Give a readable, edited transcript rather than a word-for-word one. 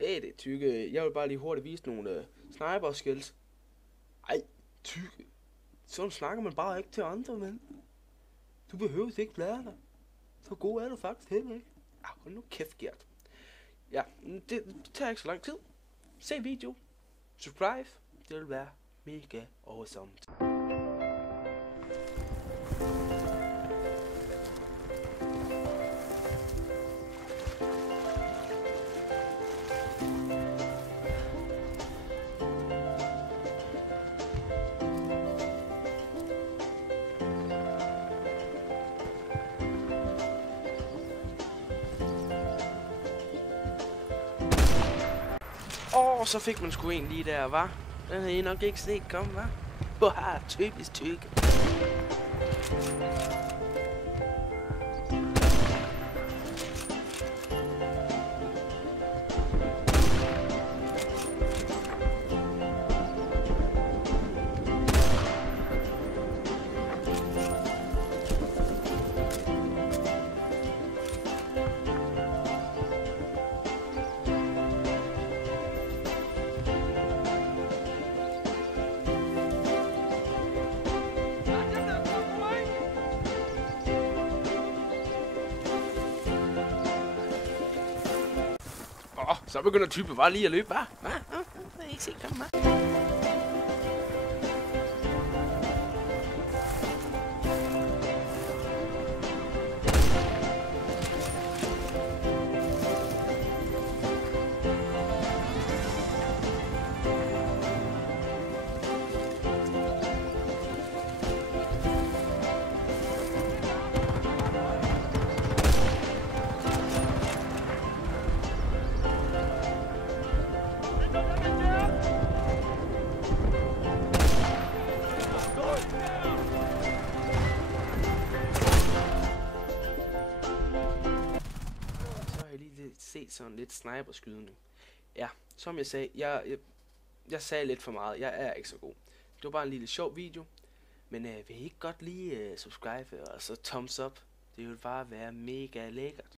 Hey, det er Tykke. Jeg vil bare lige hurtigt vise nogle sniper skills. Ej, Tykke. Sådan snakker man bare ikke til andre, mand. Du behøver ikke blære dig. Så god er du faktisk heller ikke. Hold nu kæft, Gert. Ja, det tager ikke så lang tid. Se video. Subscribe. Det vil være mega awesome. Så fik man sgu en lige der, var. Den havde I nok ikke set komme, var. Boha, typisk Tykke. Så begynder typen bare lige at løbe, hva'? Det er ikke set komme, hva'? Set sådan lidt sniperskydning. Ja, som jeg sagde, jeg sagde lidt for meget. Jeg er ikke så god. Det var bare en lille sjov video. Men vil I ikke godt lige subscribe og så thumbs up? Det vil bare være mega lækkert.